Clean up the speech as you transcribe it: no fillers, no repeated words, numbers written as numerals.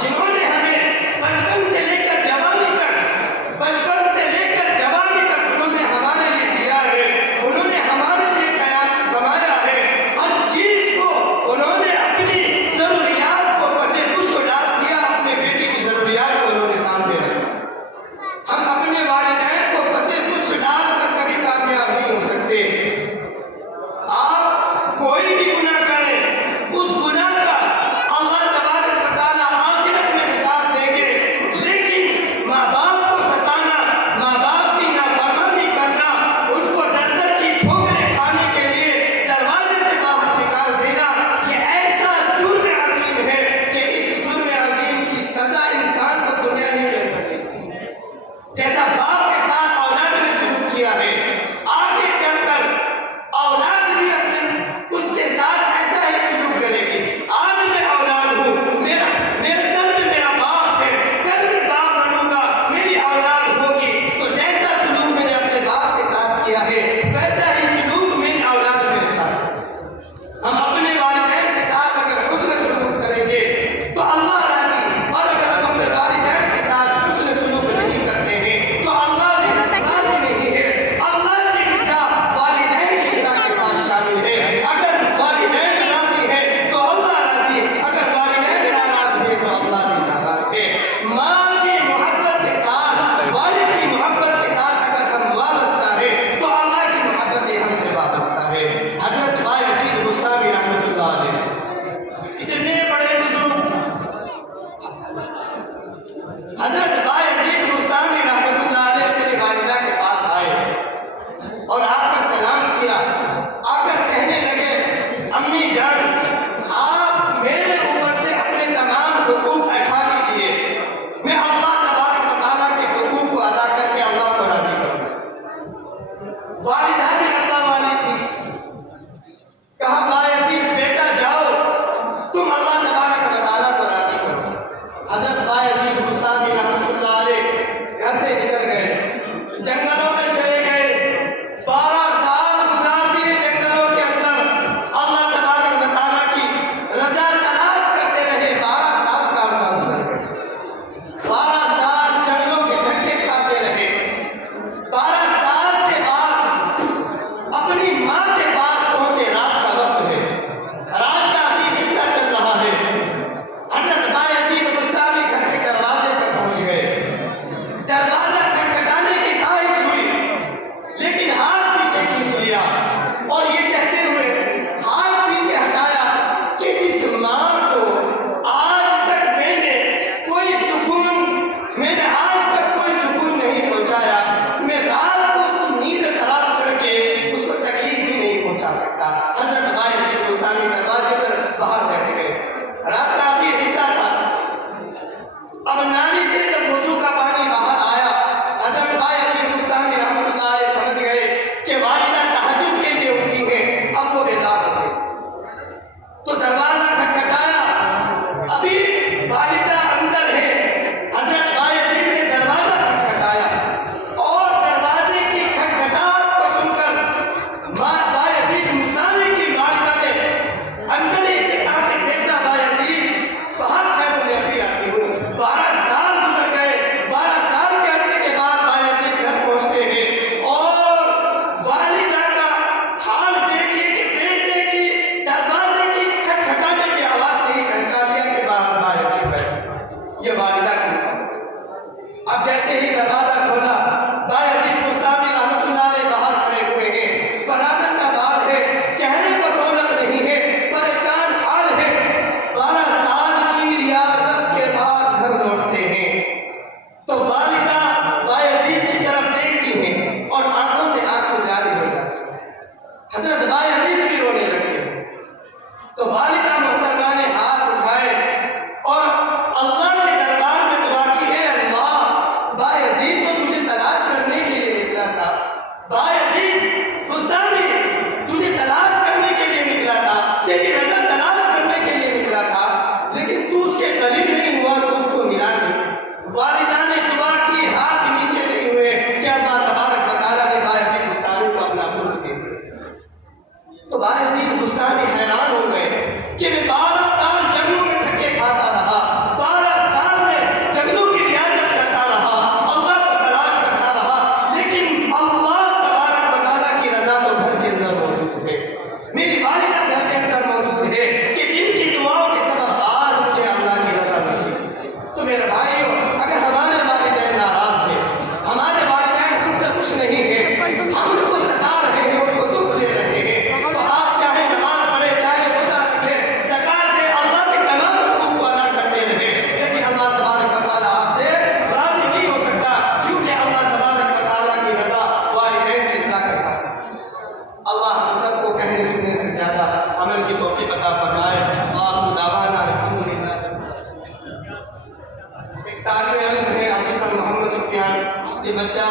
जिन्होंने हमें बचपन से लेकर जवानी तक उन्होंने हमारे लिए दिया है, उन्होंने हमारे लिए कमाया है। हर चीज को उन्होंने अपनी जरूरियात को पसे पुष्ट डाल दिया, अपने बेटे की जरूरियात को उन्होंने सामने रखा। हम अपने वालिदैन को पसे पुष्ट डाल कर कभी कामयाब नहीं हो सकते। आप कोई भी गुनाह करें, उस गुनाह का अल्लाह तबारक व तआला आखिरत में हिसाब देंगे, लेकिन माँ बाप को सताना, माँ बाप की नाफरमानी करना, उनको दर दर की ठोकरें खाने के लिए दरवाजे से बाहर निकाल देना, ये ऐसा जुर्म अजीम है कि इस जुर्म अजीम की सजा इंसान को दुनिया ही के अंदर मिलती है। जैसा बाप के साथ औलाद ने शुरू किया है, आगे चलकर औलाद भी अपने उसके साथ ऐसा ही सलूक करेगी। आज मैं औलाद हूँ, मेरे सर में मेरा बाप है, कल मैं बाप बनूंगा, मेरी औलाद होगी, तो जैसा सलूक मैंने अपने बाप के साथ किया है, वैसा ही सलूक मेरी औलाद मेरे साथ। हम अपने वालिदैन के साथ अगर हुस्न सलूक करेंगे तो अल्लाह राजी, और अगर हम अपने वालिदैन के साथ हुस्न सलूक नहीं करते हैं तो अल्लाह से राजी नहीं है। अल्लाह की रज़ा वालिदैन की रज़ा के साथ शामिल है। अगर वालिदैन राजी है तो अल्लाह राजी, अगर वालिदैन नाराज है तो अल्लाह भी नाराज है। माँ की मोहब्बत के साथ, वालिद की मोहब्बत के साथ अगर हम वाबस्ता है तो अल्लाह की मोहब्बत हमसे वाबस्ता है। हजरत बायज़ीद बुस्तामी रहमतुल्लाह अलैह, इतने बड़े बुजुर्ग हजरत बायज़ीद बुस्तामी रहमतुल्लाह अलैह अपनी वालिदा के पास आए और आकर सलाम किया। आकर कहने लगे, अम्मी जान, आप मेरे ऊपर से अपने तमाम हुकूक उठा लीजिए, मैं अल्लाह तबारक व तआला के हुकूक को अदा करके अल्लाह को राजी करूँ। वालिदा भी अल्लाह वाली थी। कहा, बायज़ीद बेटा जाओ, तुम अल्लाह तबारक व तआला को राजी करो। हजरत बायज़ीद बुस्तामी रहमतुल्लाह अलैह घर से निकल गए, जंगलों में चले गए, 12 साल गुजार दिए जंगलों के अंदर, अल्लाह तबारक व तआला की रजा तलाश करते रहे। 12 साल का अर्सा गुजर गया, 12 साल जंगलों के धक्के खाते रहे। 12 साल के बाद अपनी माँ के पास पहुंचे। रात का वक्त है, रात का आखिरी हिस्सा चल रहा है। हजरत बायज़ीद बुस्तामी की तौफीक अता फरमाए। वाक़िर दावाना अल्हम्दुलिल्लाह। एक तालिब इल्म है आसिफ मोहम्मद सुफियान, ये बच्चा